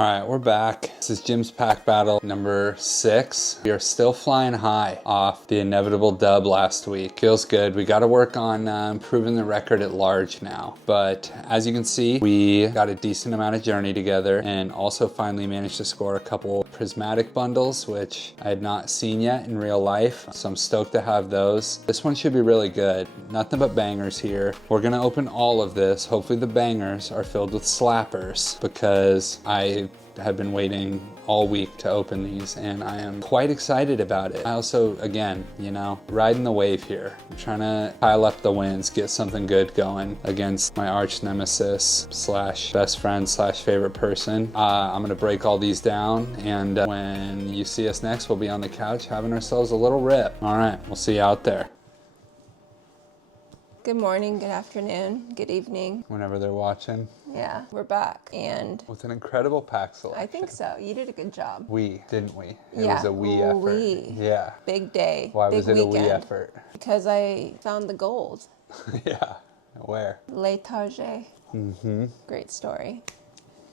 All right, we're back. This is Jim's pack battle number 6. We are still flying high off the inevitable dub last week. Feels good. We got to work on improving the record at large now. But as you can see, we got a decent amount of Journey Together and also finally managed to score a couple Prismatic bundles, which I had not seen yet in real life. So I'm stoked to have those. This one should be really good. Nothing but bangers here. We're going to open all of this. Hopefully the bangers are filled with slappers because I have been waiting all week to open these and I am quite excited about it. I also, again, you know, riding the wave here. I'm trying to pile up the wins, get something good going against my arch nemesis slash best friend slash favorite person. I'm gonna break all these down and when you see us next, we'll be on the couch having ourselves a little rip. All right, we'll see you out there. Good morning, good afternoon, good evening. Whenever they're watching. Yeah, we're back and with an incredible pack selection. I think so. You did a good job. Didn't we? It yeah. was a we effort. We. Yeah. Big day. Why big was it weekend. a we effort? Because I found the gold. Yeah. Where? L'étarget. Mm-hmm. Great story.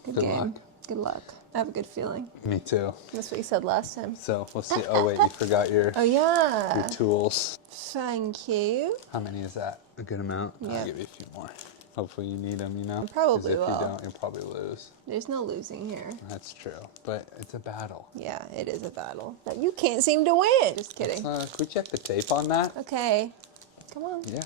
Good game. Luck. Good luck. I have a good feeling. Me too. That's what you said last time. So we'll see. Oh wait, you forgot your your tools. Thank you. How many is that? A good amount? Yeah. I'll give you a few more. Hopefully you need them, you know? Probably will. If you don't, you'll probably lose. There's no losing here. That's true. But it's a battle. Yeah, it is a battle. But you can't seem to win. Just kidding. Can we check the tape on that? Okay. Come on. Yeah.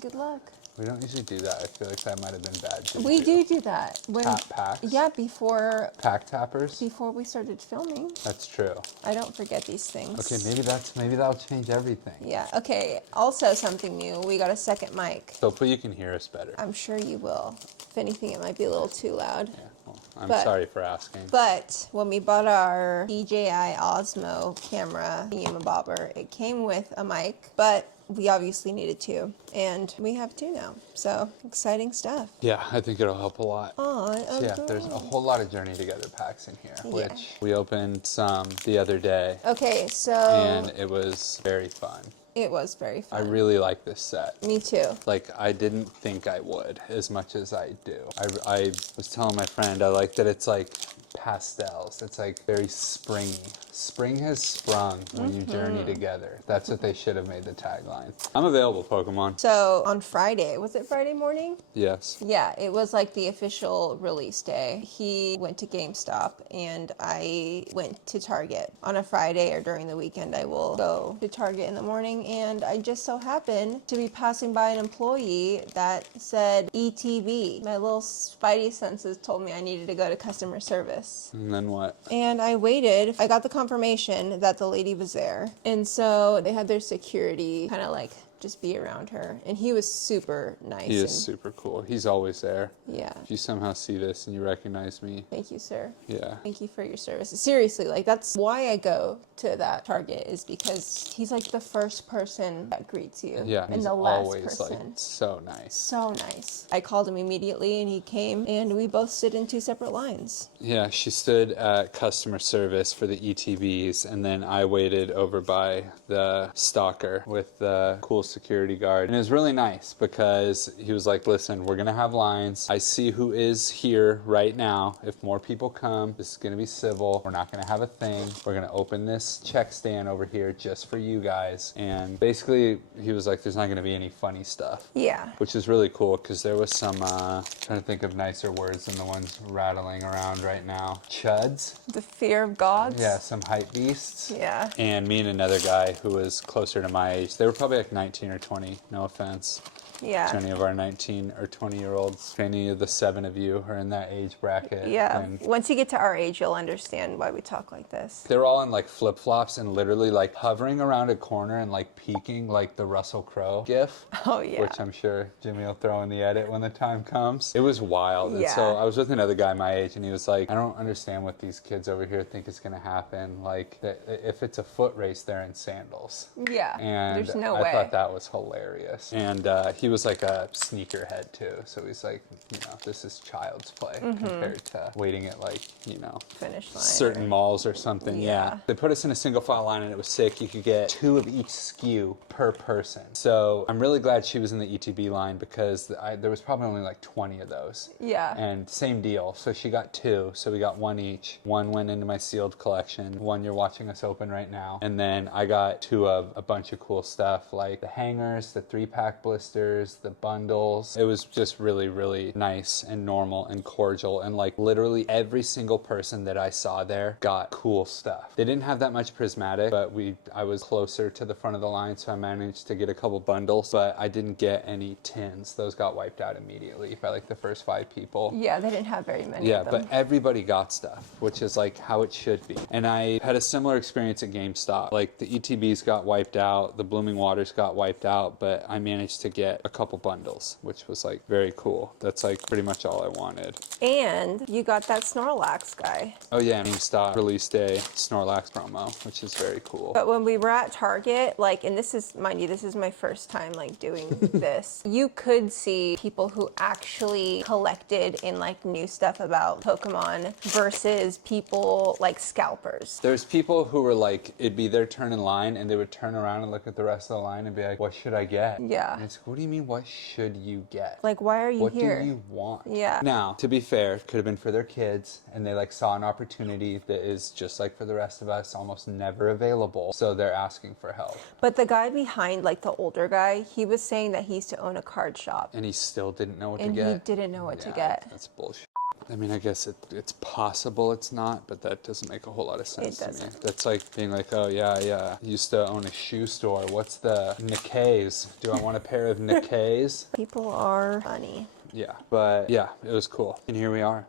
Good luck. We don't usually do that. I feel like that might have been bad too. We do that. When, Tap packs? Yeah, before... Pack tappers? Before we started filming. That's true. I don't forget these things. Okay, maybe that'll change everything. Yeah, okay. Also something new. We got a second mic. So hopefully you can hear us better. I'm sure you will. If anything, it might be a little too loud. Yeah, well, I'm sorry for asking. But when we bought our DJI Osmo camera thingamabobber, it came with a mic, but we obviously needed 2, and we have 2 now. So exciting stuff. Yeah, I think it'll help a lot. Oh, so yeah, there's a whole lot of Journey Together packs in here, which we opened some the other day. Okay, so... And it was very fun. It was very fun. I really like this set. Me too. Like, I didn't think I would as much as I do. I was telling my friend, I like that it's like pastels. It's like very springy. Spring has sprung when you journey together. That's what they should have made the tagline. I'm available, Pokemon. So on Friday, was it Friday morning? Yes. Yeah, it was like the official release day. He went to GameStop and I went to Target. On a Friday or during the weekend, I will go to Target in the morning, and I just so happened to be passing by an employee that said ETB. My little spidey senses told me I needed to go to customer service. And then what? And I waited. I got the confirmation that the lady was there. And so they had their security kind of like just be around her. And he was super nice. He is super cool. He's always there. Yeah. If you somehow see this and you recognize me. Thank you, sir. Yeah. Thank you for your service. Seriously, like that's why I go to that Target, is because he's like the first person that greets you. Yeah, and he's the last always person. like so nice. So nice. I called him immediately and he came and we both stood in 2 separate lines. Yeah, she stood at customer service for the ETBs, and then I waited over by the stalker with the cool security guard. And it was really nice because he was like, listen, we're gonna have lines. I see who is here right now. If more people come, this is gonna be civil. We're not gonna have a thing. We're gonna open this check stand over here just for you guys. And basically he was like, there's not gonna be any funny stuff. Yeah. Which is really cool because there was some, trying to think of nicer words than the ones rattling around right now. Chuds. The fear of gods. Yeah, some hype beasts. Yeah. And me and another guy who was closer to my age. They were probably like 19 or 20, no offense. Yeah. To any of our 19 or 20-year-olds. If any of the 7 of you are in that age bracket. Yeah. Once you get to our age, you'll understand why we talk like this. They're all in like flip-flops and literally like hovering around a corner and like peeking like the Russell Crowe gif. Oh, yeah. Which I'm sure Jimmy will throw in the edit when the time comes. It was wild. And Yeah. so I was with another guy my age and he was like, I don't understand what these kids over here think is going to happen. Like, if it's a foot race, they're in sandals. Yeah. And there's no I way. thought that was hilarious. And he was like a sneakerhead too. So he's like, you know, this is child's play compared to waiting at like, you know, Finish line certain or- malls or something. Yeah. They put us in a single file line and it was sick. You could get 2 of each SKU per person. So I'm really glad she was in the ETB line because there was probably only like 20 of those. Yeah. And same deal. So she got 2. So we got 1 each. 1 went into my sealed collection. 1 you're watching us open right now. And then I got 2 of a bunch of cool stuff like the hangers, the 3-pack blisters, the bundles. It was just really, really nice and normal and cordial. And like literally every single person that I saw there got cool stuff. They didn't have that much prismatic, but I was closer to the front of the line, so I managed to get a couple bundles, but I didn't get any tins. Those got wiped out immediately by like the first 5 people. Yeah, they didn't have very many Yeah, of them. but everybody got stuff, which is like how it should be. And I had a similar experience at GameStop. Like the ETBs got wiped out, the Blooming Waters got wiped out, but I managed to get a couple bundles, which was like very cool. That's like pretty much all I wanted. And you got that Snorlax guy. Oh yeah, GameStop release day Snorlax promo, which is very cool. But when we were at Target, like, and this is, mind you, this is my first time like doing this, you could see people who actually collected in like new stuff about Pokemon versus people like scalpers. There's people who were like, it'd be their turn in line and they would turn around and look at the rest of the line and be like, what should I get? Yeah. And it's, what do you mean, what should you get? Like, why are you what here? What do you want? Yeah. Now, to be fair, it could have been for their kids and they like saw an opportunity that is just like for the rest of us, almost never available. So they're asking for help. But the guy behind, like the older guy, he was saying that he used to own a card shop. And he still didn't know what And to get. he didn't know what to get. That's bullshit. I mean, I guess it's possible it's not, but that doesn't make a whole lot of sense to me. That's like being like, oh yeah, used to own a shoe store. What's the Nikkeis? Do I want a pair of Nikkeis? People are funny. Yeah, but yeah, it was cool. And here we are,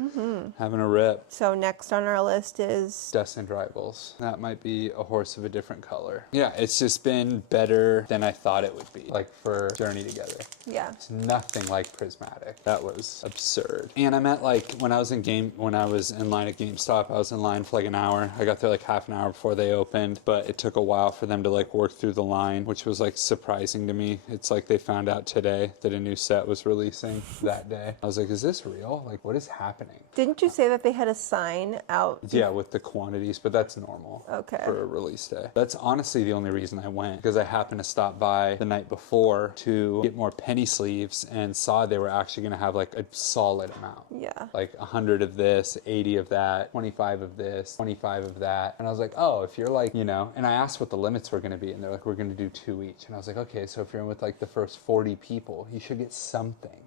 having a rip. So next on our list is Destined Rivals. That might be a horse of a different color. Yeah, it's just been better than I thought it would be. Like for Joruney Together. Yeah. It's nothing like Prismatic. That was absurd. And I meant like when I was in line at GameStop, I was in line for like an hour. I got there like half an hour before they opened, but it took a while for them to like work through the line, which was like surprising to me. It's like they found out today that a new set was releasing that day. I was like, is this real? Like, what is happening? Didn't you say that they had a sign out? Yeah, with the quantities, but that's normal. Okay. For a release day. That's honestly the only reason I went, because I happened to stop by the night before to get more penny sleeves and saw they were actually going to have like a solid amount. Yeah. Like 100 of this, 80 of that, 25 of this, 25 of that. And I was like, oh, if you're like, you know, and I asked what the limits were going to be, and they're like, we're going to do 2 each. And I was like, okay, so if you're in with like the first 40 people, you should get something,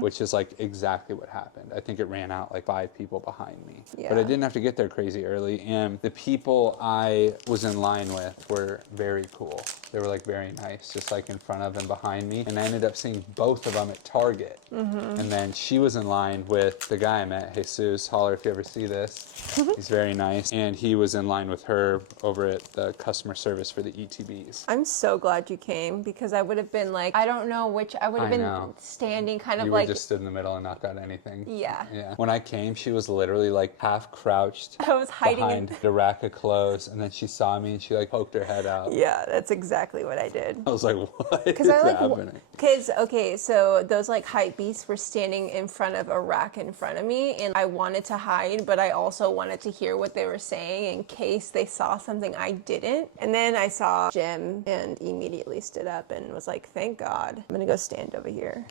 which is like exactly what happened. I think it ran out like 5 people behind me. Yeah. But I didn't have to get there crazy early. And the people I was in line with were very cool. They were like very nice, just like in front of and behind me. And I ended up seeing both of them at Target. And then she was in line with the guy I met, Jesus. Holler if you ever see this. He's very nice. And he was in line with her over at the customer service for the ETBs. I'm so glad you came, because I would have been like, I don't know which, I would have been standing kind of You like. just stood in the middle and not got anything. Yeah. Yeah. When I came, she was literally like half crouched. I was hiding behind the rack of clothes, and then she saw me and she like poked her head out. Yeah, that's exactly what I did. I was like, what is happening? Because, okay, so those like hype beasts were standing in front of a rack in front of me, and I wanted to hide, but I also wanted to hear what they were saying in case they saw something I didn't. And then I saw Jim and immediately stood up and was like, thank God. I'm gonna go stand over here.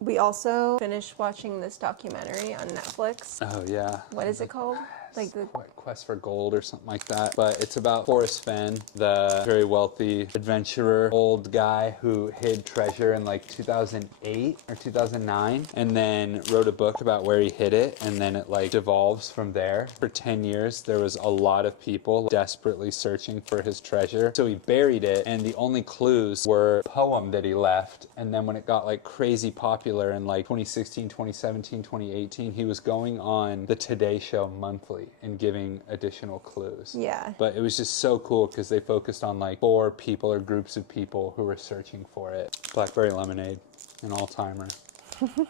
We also finished watching this documentary on Netflix. Oh yeah. What is it called? Like the Quest for Gold or something like that. But it's about Forrest Fenn, the very wealthy adventurer, old guy who hid treasure in like 2008 or 2009, and then wrote a book about where he hid it, and then it like devolves from there. For 10 years, there was a lot of people desperately searching for his treasure. So he buried it, and the only clues were a poem that he left. And then when it got like crazy popular in like 2016, 2017, 2018, he was going on the Today Show monthly and giving additional clues. Yeah. But it was just so cool because they focused on like 4 people or groups of people who were searching for it. Blackberry Lemonade, an all-timer.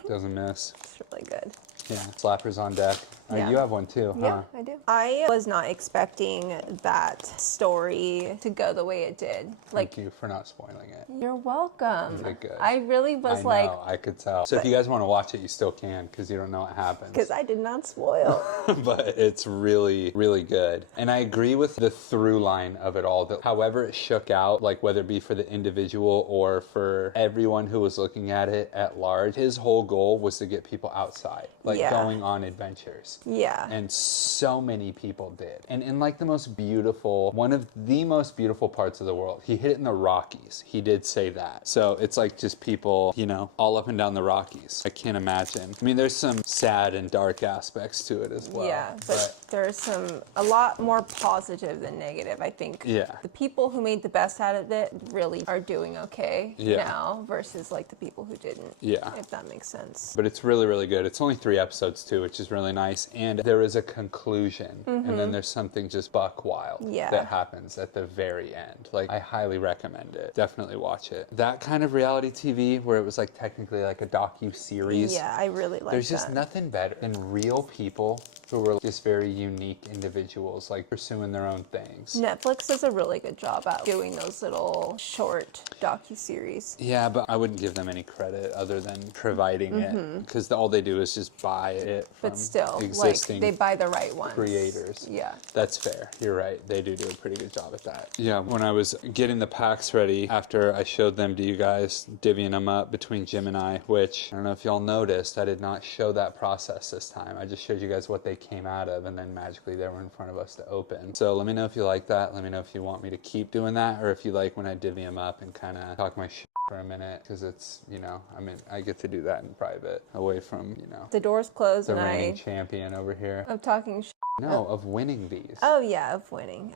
Doesn't miss. It's really good. Yeah, slappers on deck. Yeah. You have one too, huh? Yeah, I do. I was not expecting that story to go the way it did. Thank you for not spoiling it. You're welcome. You did good. I really was like, I could tell. So if you guys want to watch it, you still can because you don't know what happens. because I did not spoil. But it's really, really good. And I agree with the through line of it all. That however it shook out, like whether it be for the individual or for everyone who was looking at it at large, his whole goal was to get people outside, like going on adventures. Yeah. And so many people did. And in like the most beautiful, one of the most beautiful parts of the world, he hit it in the Rockies. He did say that. So it's like just people, you know, all up and down the Rockies. I can't imagine. I mean, there's some sad and dark aspects to it as well. Yeah, but there's a lot more positive than negative, I think. Yeah. The people who made the best out of it really are doing okay now versus like the people who didn't. Yeah. If that makes sense. But it's really, really good. It's only 3 episodes too, which is really nice. And there is a conclusion. And then there's something just buck wild that happens at the very end. Like, I highly recommend it. Definitely watch it. That kind of reality TV where it was like technically like a docu-series. Yeah, I really like that. There's just nothing better than real people who were just very unique individuals, like pursuing their own things. Netflix does a really good job at doing those little short docu-series. Yeah, but I wouldn't give them any credit other than providing it, because all they do is just buy it from But still, existing like, they buy the right ones. creators. Yeah. That's fair. You're right. They do a pretty good job at that. Yeah, when I was getting the packs ready, after I showed them to you guys, divvying them up between Jim and I, which I don't know if y'all noticed, I did not show that process this time. I just showed you guys what they came out of, and then magically they were in front of us to open. So let me know if you like that. Let me know if you want me to keep doing that, or if you like when I divvy them up and kind of talk my shit for a minute, because it's, you know, I mean, I get to do that in private, away from, you know, The door's closed the and reigning champion over here. I'm talking No, of winning these. Oh yeah, of winning.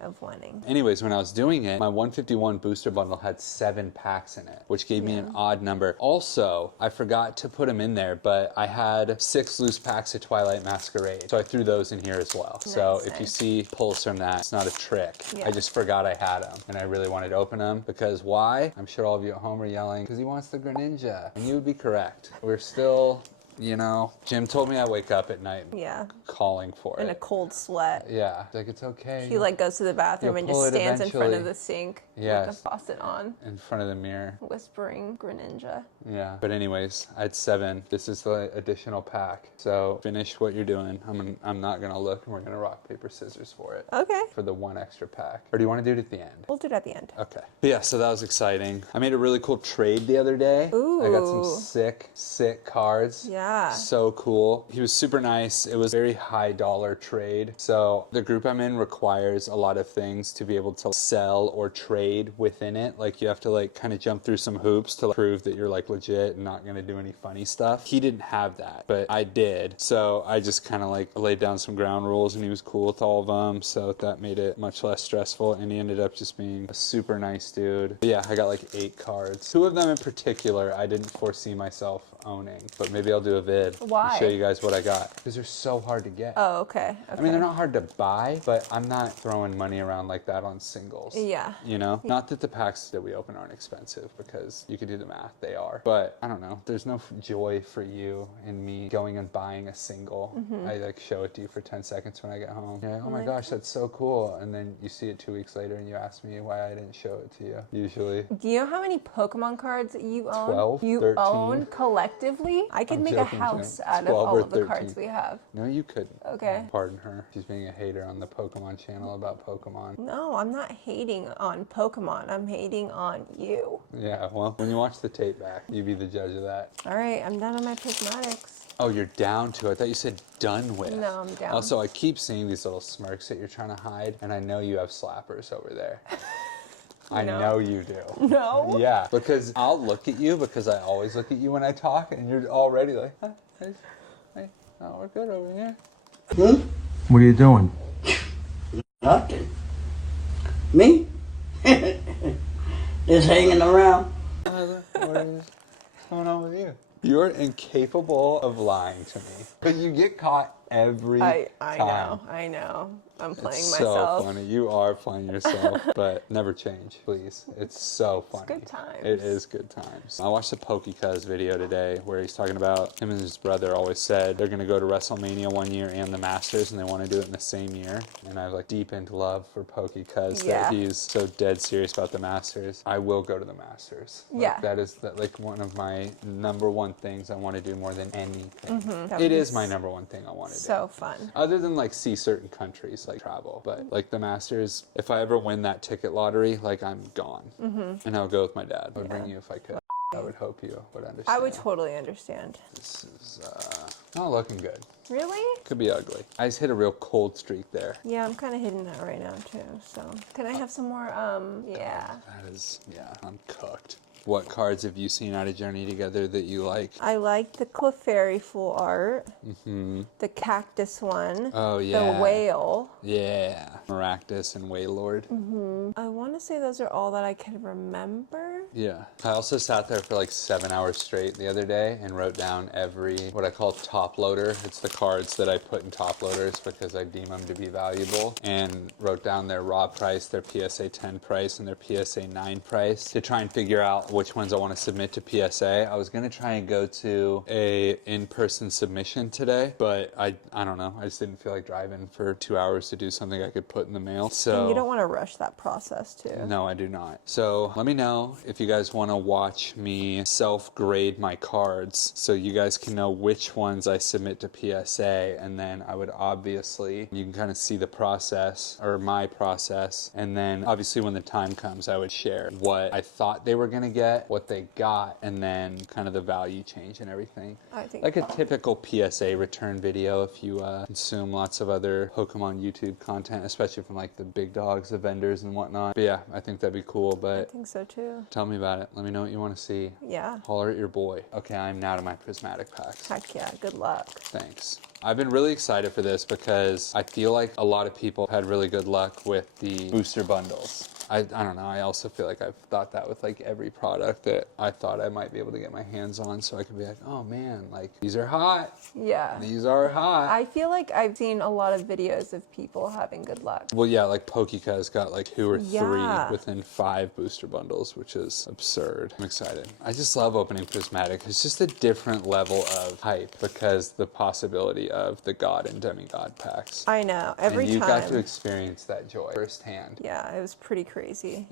Anyways, when I was doing it, my 151 booster bundle had 7 packs in it, which gave me an odd number. Also, I forgot to put them in there, but I had 6 loose packs of Twilight Masquerade, so I threw those in here as well. So if you see pulls from that, it's not a trick. I just forgot I had them, and I really wanted to open them, because why? I'm sure all of you at home are yelling, because he wants the Greninja. And you would be correct. We're still... You know, Jim told me I wake up at night calling for in a cold sweat. Yeah, like, it's okay. He like goes to the bathroom and just stands in front of the sink with the faucet on. In front of the mirror. Whispering Greninja. Yeah, but anyways, I had 7. This is the additional pack. So finish what you're doing. I'm not going to look, and we're going to rock, paper, scissors for it. Okay. For the 1 extra pack. Or do you want to do it at the end? We'll do it at the end. Okay. But yeah, so that was exciting. I made a really cool trade the other day. Ooh. I got some sick cards. Yeah. So cool. He was super nice. It was a very high dollar trade. So the group I'm in requires a lot of things to be able to sell or trade within it. Like, you have to like kind of jump through some hoops to prove that you're like legit and not going to do any funny stuff. He didn't have that, but I did. So I just kind of like laid down some ground rules, and he was cool with all of them. So that made it much less stressful, and he ended up just being a super nice dude. But yeah, I got like 8 cards. 2 of them in particular I didn't foresee myself owning, but maybe I'll do a vid. Why? And show you guys what I got, because they're so hard to get. Oh, okay. I mean, they're not hard to buy, but I'm not throwing money around like that on singles. Yeah. You know? Not that the packs that we open aren't expensive, because you can do the math, they are. But I don't know. There's no joy for you in me going and buying a single. I like show it to you for 10 seconds when I get home. You're like, oh my gosh, that's so cool. And then you see it 2 weeks later and you ask me why I didn't show it to you, usually. Do you know how many Pokemon cards you own? 12, you 13. Own collectively? I could make joking, a house Jim. out of 12 all or of the 13. cards we have. No, you couldn't. Okay. Pardon her. She's being a hater on the Pokemon channel about Pokemon. No, I'm not hating on Pokemon. I'm hating on you. Yeah, well, when you watch the tape back, you be the judge of that. All right, I'm done on my Prismatics. Oh, you're down to it. I thought you said done with. No, I'm down. Also, I keep seeing these little smirks that you're trying to hide, and I know you have slappers over there. I know you do. No? Yeah, because I'll look at you, because I always look at you when I talk, and you're already like, hey, oh, we're good over here. What are you doing? Nothing. Me? Just hanging around. What's going on with you? You're incapable of lying to me. But you get caught every I time. I know. I'm playing It's myself. so funny. You are playing yourself, but never change, please. It's so funny. good times. It is good times. I watched the PokeCuz video today where he's talking about him and his brother always said they're going to go to WrestleMania one year and the Masters, and they want to do it in the same year. And I have like deep into love for PokeCuz that he's so dead serious about the Masters. I will go to the Masters. Like, that is like one of my number one things I want to do more than anything. It is my number one thing I want to do. So fun. Other than like see certain countries, like travel, but like the Masters, if I ever win that ticket lottery, like I'm gone. And I'll go with my dad. I would bring you if I could. I would hope you would understand. I would totally understand. This is not looking good. Really? Could be ugly. I just hit a real cold streak there. Yeah, I'm kind of hitting that right now too. So can I have some more? Yeah. That is, yeah, I'm cooked. What cards have you seen out of Journey Together that you like? I like the Clefairy full art. The cactus one. Oh, yeah. The whale. Yeah. Maractus and Waylord. I want to say those are all that I can remember. Yeah. I also sat there for like 7 hours straight the other day and wrote down every, what I call top loader. It's the cards that I put in top loaders because I deem them to be valuable, and wrote down their raw price, their PSA 10 price, and their PSA 9 price to try and figure out which ones I want to submit to PSA. I was going to try and go to a in-person submission today, but I don't know. I just didn't feel like driving for 2 hours to do something I could put in the mail. So And you don't want to rush that process too. no, I do not. So let me know if you guys want to watch me self-grade my cards so you guys can know which ones I submit to PSA, and then I would obviously, you can kind of see the process or my process, and then obviously when the time comes I would share what I thought they were going to get, what they got, and then kind of the value change and everything. I think like a typical PSA return video if you consume lots of other Pokemon YouTube content, especially from like the big dogs, the vendors and whatnot. But yeah, I think that'd be cool. But I think so too. Tell me about it. Let me know what you want to see. Yeah. Holler at your boy. Okay, I'm now to my Prismatic packs. Heck yeah, good luck. Thanks. I've been really excited for this because I feel like a lot of people had really good luck with the booster bundles. I don't know. I also feel like I've thought that with like every product that I thought I might be able to get my hands on, so I could be like, oh man, like these are hot. Yeah. These are hot. I feel like I've seen a lot of videos of people having good luck. Well, yeah, like PokeCuz got like 2 or 3 Yeah. within 5 booster bundles, which is absurd. I'm excited. I just love opening Prismatic. It's just a different level of hype because the possibility of the God and Demigod packs. I know. Every and you time. got to experience that joy firsthand. Yeah, it was pretty crazy.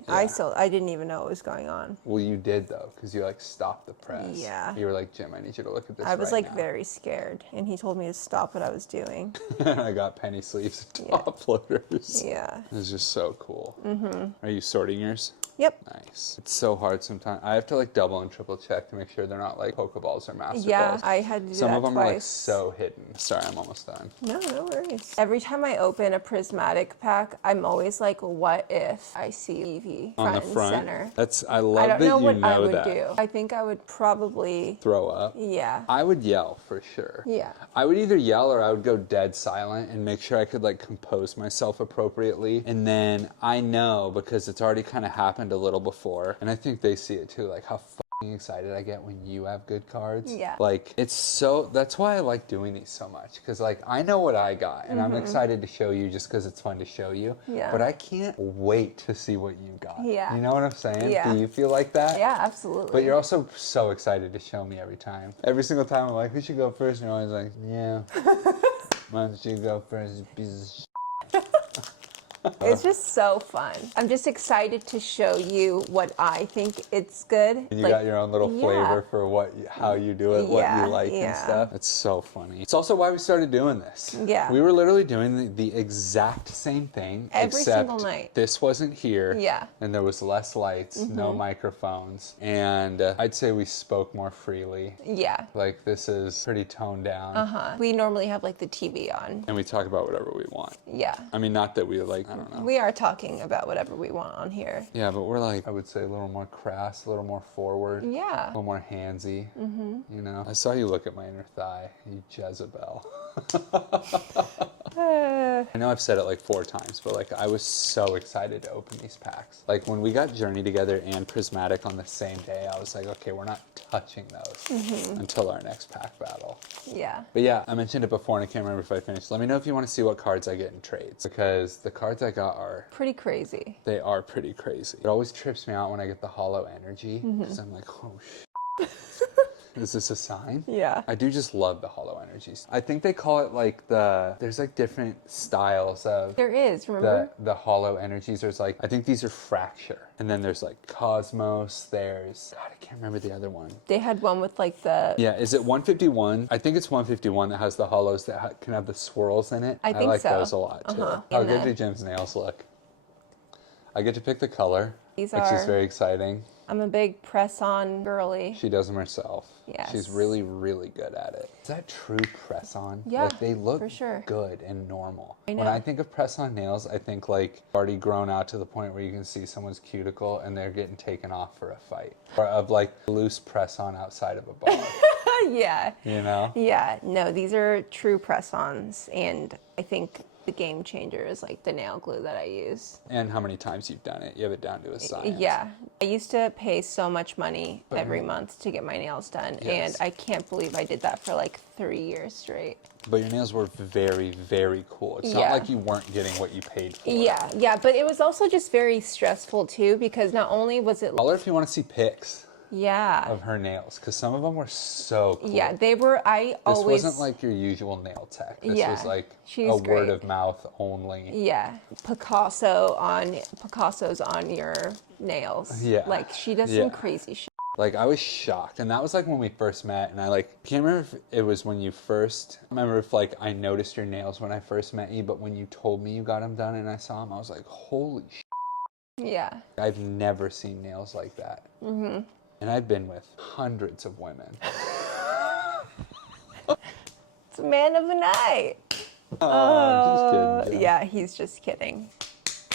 Yeah. I didn't even know what was going on. Well, you did though, because you like stopped the press. Yeah. You were like, Jim, I need you to look at this. I was right like now. very scared, and he told me to stop what I was doing. I got penny sleeves and top loaders. Yeah. It was just so cool. Are you sorting yours? Yep. Nice. It's so hard sometimes. I have to like double and triple check to make sure they're not like Pokeballs or Master Yeah, Balls. I had to do Some that of them are like twice. so hidden. Sorry, I'm almost done. No, no worries. Every time I open a Prismatic pack, I'm always like, what if I see Eevee On the front and front? center? I love I don't that know you what know I would that. do. I think I would probably, Throw up. yeah. I would yell for sure. Yeah. I would either yell or I would go dead silent and make sure I could like compose myself appropriately. And then I know, because it's already kind of happened a little before, and I think they see it too, like how fucking excited I get when you have good cards. Yeah. Like it's so, that's why I like doing these so much, because like I know what I got and I'm excited to show you just because it's fun to show you. Yeah. But I can't wait to see what you got. Yeah. You know what I'm saying? Yeah. Do you feel like that? Yeah, absolutely. But you're also so excited to show me every time. Every single time I'm like, who should go first? And you're always like, yeah. Why don't you go first, you piece of shit. It's just so fun. I'm just excited to show you what I think it's good. And you got your own little flavor for how you do it, what Yeah, you like and yeah. stuff. It's so funny. It's also why we started doing this. Yeah. We were literally doing the exact same thing. Every except single night. This wasn't here. Yeah. And there was less lights, no microphones. And I'd say we spoke more freely. Yeah. Like this is pretty toned down. We normally have like the TV on. And we talk about whatever we want. Yeah. I mean, not that we like, I don't know. We are talking about whatever we want on here. Yeah, but we're like, I would say a little more crass, a little more forward. Yeah. A little more handsy. You know? I saw you look at my inner thigh, you Jezebel. I know I've said it like 4 times, but like I was so excited to open these packs. Like when we got Joruney Together and Prismatic on the same day, I was like, okay, we're not touching those until our next pack battle. Yeah. But yeah, I mentioned it before and I can't remember if I finished. Let me know if you want to see what cards I get in trades, because the cards I got are pretty crazy. They are pretty crazy. It always trips me out when I get the hollow energy, because I'm like, oh shit. Is this a sign? Yeah. I do just love the hollow energies. I think they call it like there's like different styles of There is, remember? the hollow energies. There's like, I think these are fracture. And then there's like Cosmos, God, I can't remember the other one. They had one with like the... Yeah, is it 151? I think it's 151 that has the hollows that can have the swirls in it. I think like so. those a lot too. How good do Jim's nails look? I get to pick the color, which is very exciting. I'm a big press-on girly. She does them herself. Yes. She's really, really good at it. Is that true press-on? Yeah, like they look for sure. good and normal. I know. When I think of press-on nails, I think like already grown out to the point where you can see someone's cuticle and they're getting taken off for a fight. Or of like loose press-on outside of a bar. Yeah. You know? Yeah. No, these are true press-ons, and I think the game changer is like the nail glue that I use. And how many times you've done it. You have it down to a science. Yeah. I used to pay so much money every month to get my nails done, and I can't believe I did that for like 3 years straight. But your nails were very, very cool. It's not like you weren't getting what you paid for. Yeah, but it was also just very stressful too, because not only was it... Tell her if you want to see pics Yeah. of her nails, because some of them were so cool. Yeah, they were, This wasn't like your usual nail tech. This was like a word of mouth only. Yeah, Picasso's on your nails. Yeah. Like she does some crazy shit. Like I was shocked, and that was like when we first met, and I like can't remember if it was when you first. I remember if like I noticed your nails when I first met you, but when you told me you got them done and I saw them, I was like, holy shit. Yeah. I've never seen nails like that. Mm-hmm. And I've been with hundreds of women. It's a man of the night. Just kidding. Yeah, he's just kidding.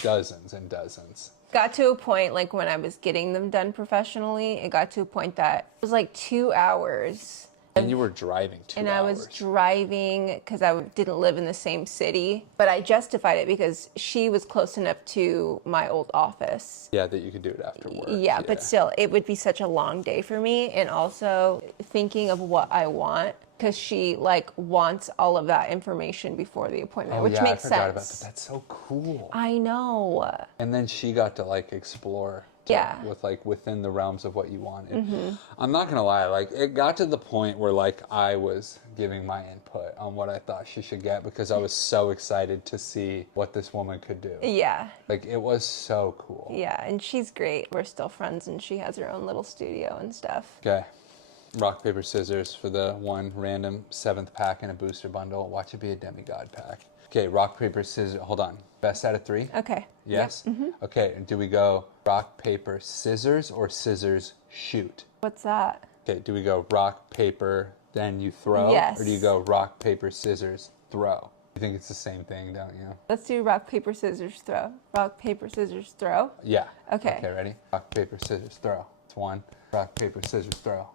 Dozens and dozens. Got to a point, like when I was getting them done professionally, it got to a point that it was like 2 hours. And you were driving 2 hours. And I was driving because I didn't live in the same city. But I justified it because she was close enough to my old office. Yeah, that you could do it after work. Yeah, but still, it would be such a long day for me. And also thinking of what I want, because she like wants all of that information before the appointment, which makes I forgot sense. about that. That's so cool. I know. And then she got to like explore. Yeah. With like within the realms of what you wanted. I'm not gonna lie, like it got to the point where like I was giving my input on what I thought she should get, because I was so excited to see what this woman could do. Yeah. Like it was so cool. Yeah, and she's great. We're still friends, and she has her own little studio and stuff. Okay. Rock, paper, scissors for the one random 7th pack in a booster bundle. Watch it be a demigod pack. Okay, rock, paper, scissors. Hold on. Best out of 3? Okay. Yes? Yep. Okay, do we go rock, paper, scissors, or scissors, shoot? What's that? Okay, do we go rock, paper, then you throw? Yes. Or do you go rock, paper, scissors, throw? You think it's the same thing, don't you? Let's do rock, paper, scissors, throw. Rock, paper, scissors, throw. Yeah. Okay. Okay, ready? Rock, paper, scissors, throw. It's 1. Rock, paper, scissors, throw.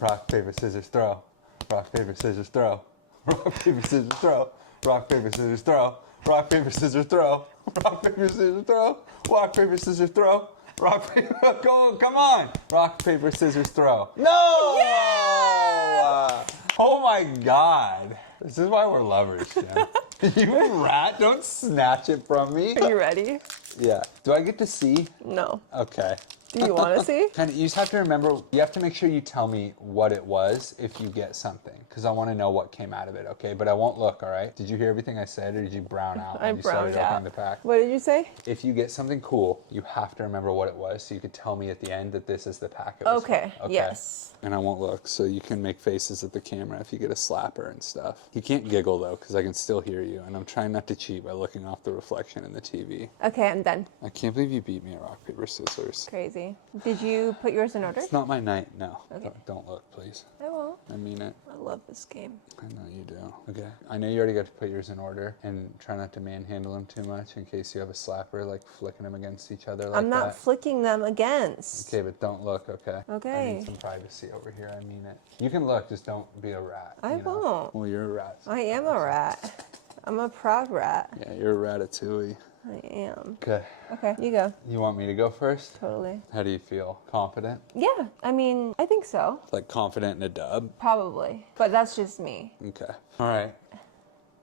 Rock, paper, scissors, throw. Rock, paper, scissors, throw. Rock, paper, scissors, throw. Rock, paper, scissors, throw. Rock, paper, scissors, throw. Rock, paper, scissors, throw. Rock, paper, scissors, throw. Rock, paper, go, come on. Rock, paper, scissors, throw. No! Yeah! Oh my God. This is why we're lovers, Jen. You rat, don't snatch it from me. Are you ready? Yeah. Do I get to see? No. Okay. Do you want to see? You just have to remember, you have to make sure you tell me what it was if you get something, because I want to know what came out of it, okay? But I won't look, all right? Did you hear everything I said, or did you brown out when you started opening the pack? What did you say? If you get something cool, you have to remember what it was, so you could tell me at the end that this is the pack it was Okay, from, yes. And I won't look, so you can make faces at the camera if you get a slapper and stuff. You can't giggle, though, because I can still hear you, and I'm trying not to cheat by looking off the reflection in the TV. Okay, I'm done. I can't believe you beat me at rock, paper, scissors. Crazy. crazy. Did you put yours in order? It's not my night, no. Okay. Don't look, please. I won't. I mean it. I love this game. I know you do. Okay. I know you already got to put yours in order, and try not to manhandle them too much in case you have a slapper, like flicking them against each other like I'm not that. flicking them against. Okay, but don't look, okay? Okay. I need some privacy over here, I mean it. You can look, just don't be a rat. I won't. Well, you're a rat. I am a rat. I'm a proud rat. Yeah, you're a ratatouille. I am. Okay. Okay, you go. You want me to go first? Totally. How do you feel? Confident? Yeah, I mean, I think so. Like confident in a dub? Probably. But that's just me. Okay. All right.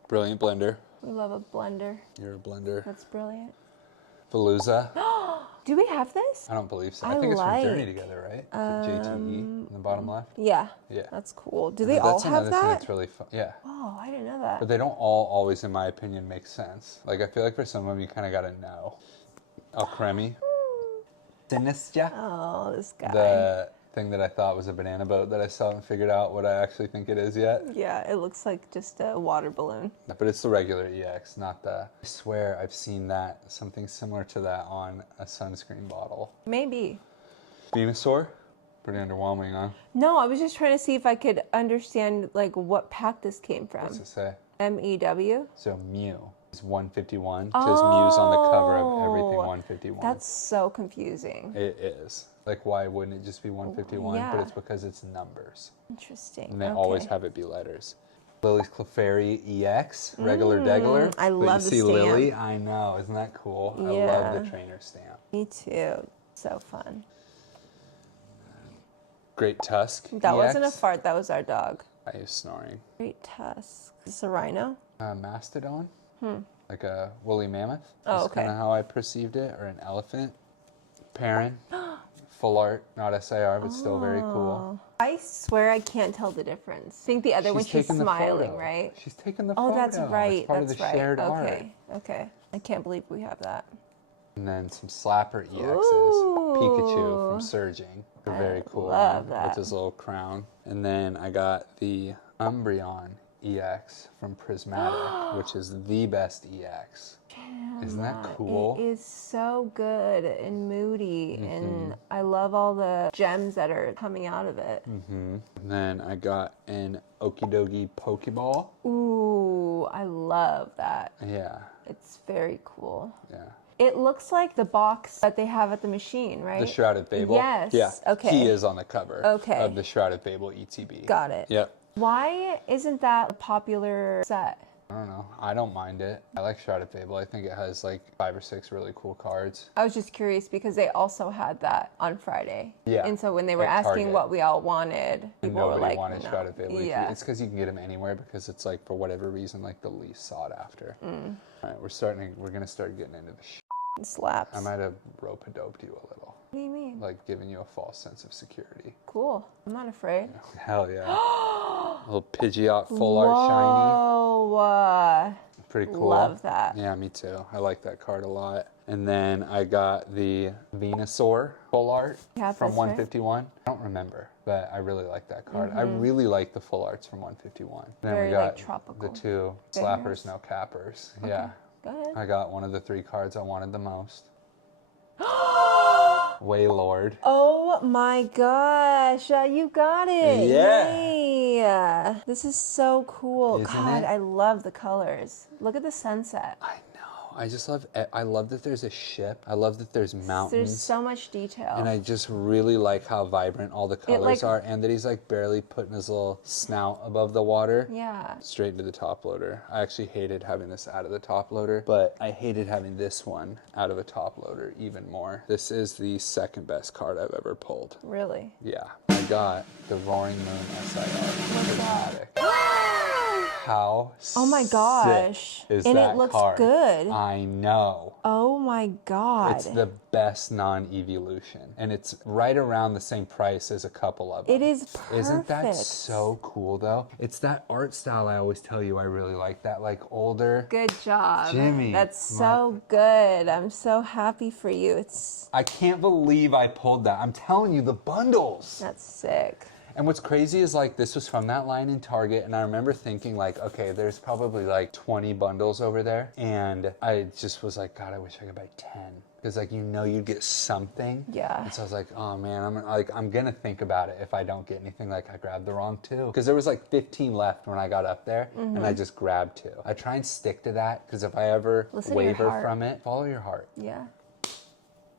Brilliant blender. We love a blender. You're a blender. That's brilliant. Veluza. Do we have this? I don't believe so. I I think it's from like- Joruney Together, right? J2E in the bottom left. Yeah. Yeah. That's cool. Do they all That's have another thing that? that's really fun. Yeah. Oh, I didn't know that. But they don't all always, in my opinion, make sense. Like, I feel like for some of them, you kind of got to know. Alcremie. Sinistia. Oh, this guy. The thing that I thought was a banana boat that I still haven't figured out what I actually think it is yet. Yeah, it looks like just a water balloon. But it's the regular EX, not the... I swear I've seen that, something similar to that on a sunscreen bottle. Maybe. Venusaur? Pretty underwhelming, huh? No, I was just trying to see if I could understand like what pack this came from. What's it say? MEW? So Mew is 151 because Mew's on the cover of everything 151. That's so confusing. It is. Like, why wouldn't it just be 151? Yeah. But it's because it's numbers. Interesting. And they Okay. always have it be letters. Lily's Clefairy EX, regular degular. I But love you the see stamp. Lily? I know, isn't that cool? I Yeah. love the trainer stamp. Me too. So fun. Great Tusk That EX. wasn't a fart, that was our dog. I was snoring. Great tusk. Is this a rhino? Mastodon? Like a woolly mammoth. Oh, That's okay. kind of how I perceived it. Or an elephant. Perrin. Full art, not SIR, but still very cool. I swear I can't tell the difference. I think the other one she's taking the smiling, photo. right? She's taking the Oh, photo. that's right. It's part That's of the right. shared art. Okay. Okay. I can't believe we have that. And then some Slapper EXs. Ooh. Pikachu from Surging. They're very cool. love one, that. With his little crown. And then I got the Umbreon EX from Prismatic, which is the best EX. Isn't that cool? It is so good and moody, and I love all the gems that are coming out of it. And then I got an Okidogi Pokeball. Ooh, I love that. Yeah, It's very cool. yeah. It looks like the box that they have at the machine, right? The Shrouded Fable. Yes. Yeah. Okay. He is on the cover Okay. of the Shrouded Fable ETB. Got it. Yep. Why isn't that a popular set? I don't know. I don't mind it. I like Shrouded Fable. I think it has like 5 or 6 really cool cards. I was just curious because they also had that on Friday. Yeah, And so when they were at asking Target. what we all wanted, And people were nobody like, wanted no. Shrouded Fable. Yeah. It's because you can get them anywhere because it's like, for whatever reason, like the least sought after. Mm. All right, we're going to start getting into the It slaps. I might have rope-a-doped you a little. What do you mean? Like giving you a false sense of security. Cool. I'm not afraid. Hell yeah. A little Pidgeot full art shiny. Oh, Pretty cool. love that. Yeah, me too. I like that card a lot. And then I got the Venusaur full art Yeah, from that's right. 151. I don't remember, but I really like that card. I really like the full arts from 151. Then Very, we got like, tropical. the 2 Very slappers, nice. no cappers. Yeah. Go ahead. I got one of the 3 cards I wanted the most. Waylord. Oh my gosh, you got it. Yeah. Yay. This is so cool. Isn't God, it? I love the colors. Look at the sunset. I know. I love that there's a ship. I love that there's mountains. There's so much detail. And I just really like how vibrant all the colors like- are, and that he's like barely putting his little snout above the water. Yeah. Straight into the top loader. I actually hated having this out of the top loader, but I hated having this one out of a top loader even more. This is the second best card I've ever pulled. Really? Yeah. I got the Roaring Moon SIR. Prismatic. How Oh my sick gosh. is And it that looks card? good. I know. Oh my God. It's the best non-evolution, and it's right around the same price as a couple of them. It is perfect. Isn't that so cool, though? It's that art style I always tell you I really like, that like older. Good job. Jimmy, That's so good. I'm so happy for you. I can't believe I pulled that. I'm telling you, the bundles. That's sick. And what's crazy is like this was from that line in Target, and I remember thinking like, okay, there's probably like 20 bundles over there, and I just was like, God, I wish I could buy 10 because like you'd get something. Yeah. And so I was like, oh man, I'm gonna think about it if I don't get anything. Like I grabbed the wrong 2 because there was like 15 left when I got up there, and I just grabbed 2. I try and stick to that because if I ever Listen to your waver heart. from it, follow your heart. Yeah.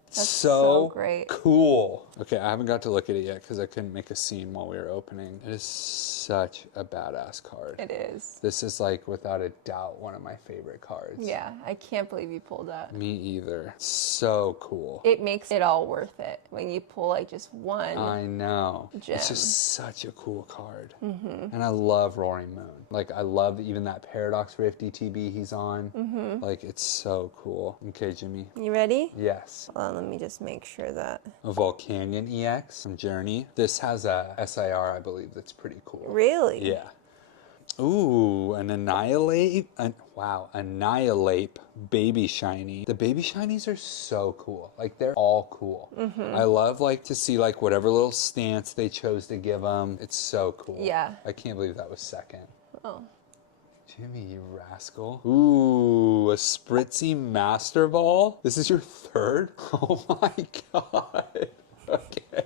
That's So great. cool. Okay, I haven't got to look at it yet because I couldn't make a scene while we were opening. It is such a badass card. It is. This is like without a doubt one of my favorite cards. Yeah, I can't believe you pulled that. Me either. So cool. It makes it all worth it when you pull like just one. I know. Gem. It's just such a cool card. And I love Roaring Moon. Like I love even that Paradox Rift ETB he's on. Like it's so cool. Okay, Jimmy. You ready? Yes. Hold on, let me just make sure that. A Volcanion EX from Joruney. This has a SIR, I believe, that's pretty cool. Really? Yeah. Ooh, an Annihilate. Annihilate Baby Shiny. The Baby Shinies are so cool. Like, they're all cool. I love, like, to see, like, whatever little stance they chose to give them. It's so cool. Yeah. I can't believe that was second. Oh. Jimmy, you rascal. Ooh, a Spritzy Master Ball? This is your 3rd? Oh my god. Okay.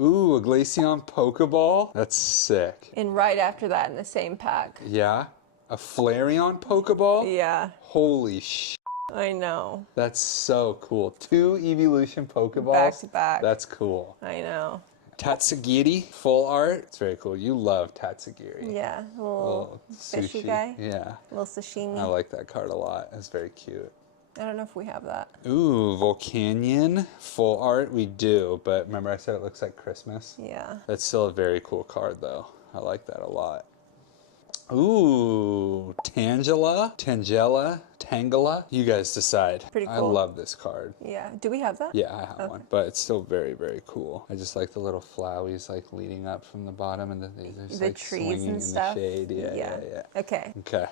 Ooh, a Glaceon Pokeball? That's sick. And right after that in the same pack. Yeah. A Flareon Pokeball? Yeah, Holy sh! I know. That's so cool. 2 Evolution Pokeballs? Back to back. That's cool. I know. Tatsugiri, full art. It's very cool. You love Tatsugiri. Yeah, a little fishy guy. Yeah. A little sashimi. I like that card a lot. It's very cute. I don't know if we have that. Ooh, Volcanion, full art. We do, but remember I said it looks like Christmas? Yeah. That's still a very cool card, though. I like that a lot. Ooh, Tangela. You guys decide. Pretty I cool. love this card. Yeah. Do we have that? Yeah, I have one, but it's still very, very cool. I just like the little flowies like leading up from the bottom, and they're just The like trees swinging and in stuff. the shade. Yeah. Okay. Okay.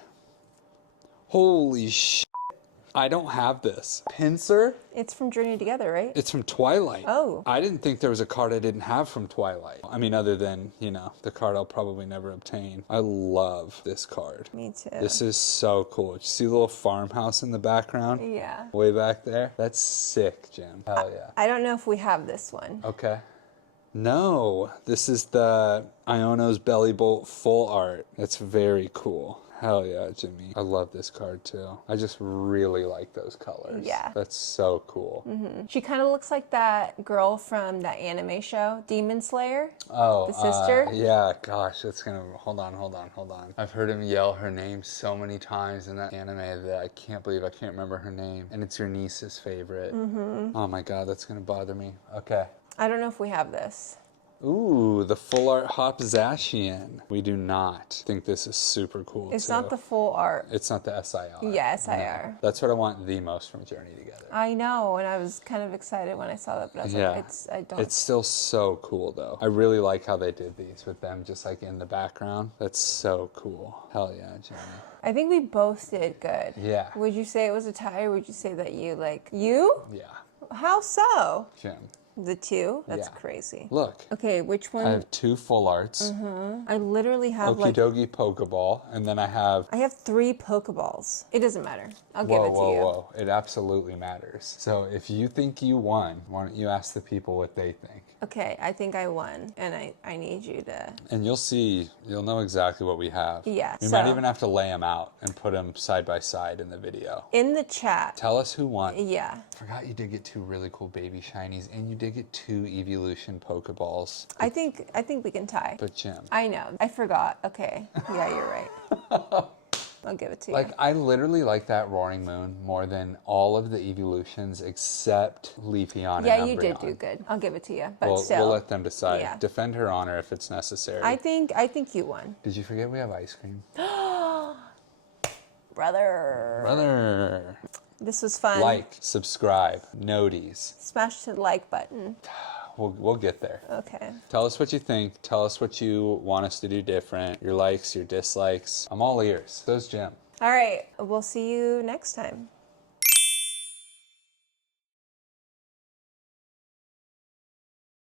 Holy sh! I don't have this. Pinsir? It's from Joruney Together, right? It's from Twilight. Oh. I didn't think there was a card I didn't have from Twilight. I mean, other than, the card I'll probably never obtain. I love this card. Me too. This is so cool. You see the little farmhouse in the background? Yeah. Way back there? That's sick, Jim. Hell yeah. I don't know if we have this one. Okay. No, this is the Iono's Belly Bolt full art. That's very cool. Hell yeah, Jimmy. I love this card too. I just really like those colors. Yeah. That's so cool. She kind of looks like that girl from that anime show, Demon Slayer. Oh, the sister. Yeah, gosh, it's gonna, hold on. I've heard him yell her name so many times in that anime that I can't believe I can't remember her name. And it's your niece's favorite. Oh my god, that's gonna bother me. Okay. I don't know if we have this. Ooh, the full art Hop Zacian. We do not think this is super cool. It's too. not the full art. It's not the SIR. Yeah, SIR. No. That's what I want the most from Joruney Together. I know, and I was kind of excited when I saw that, but I was like, It's still so cool though. I really like how they did these with them just like in the background. That's so cool. Hell yeah, Joruney. I think we both did good. Yeah. Would you say it was a tie, or would you say that you? Yeah. How so? Jim. The 2? That's Yeah. crazy. Look. Okay, which one? I have 2 full arts. I literally have Okie dokie Pokeball, and then I have... I have 3 Pokeballs. It doesn't matter. I'll give it to you. Whoa. It absolutely matters. So if you think you won, why don't you ask the people what they think? Okay, I think I won, and I need you to... And you'll know exactly what we have. Yeah, We might even have to lay them out and put them side by side in the video. In the chat. Tell us who won. Yeah. Forgot you did get 2 really cool baby shinies, and you did get 2 Evolution Pokeballs. I think we can tie. But Jim. I know. I forgot. Okay. Yeah, you're right. I'll give it to you. Like, I literally like that Roaring Moon more than all of the evolutions except Leafeon yeah, and you Umbreon. did do good. I'll give it to you. But still. We'll let them decide. Yeah. Defend her honor if it's necessary. I think you won. Did you forget we have ice cream? Brother. This was fun. Like, subscribe, noties. Smash the like button. We'll get there. Okay. Tell us what you think. Tell us what you want us to do different. Your likes, your dislikes. I'm all ears. So's Jim. All right. We'll see you next time.